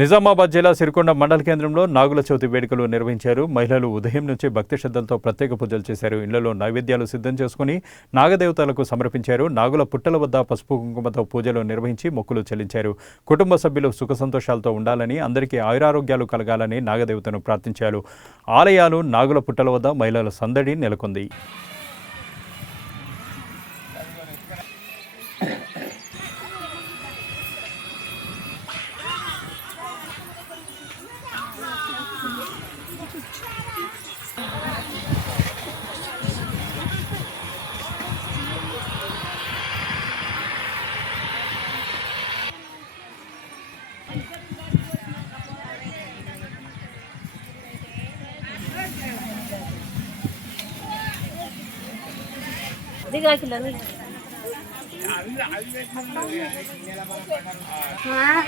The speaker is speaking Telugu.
నిజామాబాద్ జిల్లా సిరికొండ మండల కేంద్రంలో నాగుల చవితి వేడుకలు నిర్వహించారు. మహిళలు ఉదయం నుంచి భక్తి శ్రద్ధలతో ప్రత్యేక పూజలు చేశారు. ఇళ్లలో నైవేద్యాలు సిద్ధం చేసుకుని నాగదేవతలకు సమర్పించారు. నాగుల పుట్టల వద్ద పసుపు కుంకుమతో పూజలు నిర్వహించి మొక్కులు చెల్లించారు. కుటుంబ సభ్యులు సుఖ సంతోషాలతో ఉండాలని, అందరికీ ఆయురారోగ్యాలు కలగాలని నాగదేవతను ప్రార్థించారు. ఆలయాలు నాగుల పుట్టల వద్ద మహిళల సందడి నెలకొంది. दिगा किलो नहीं हाँ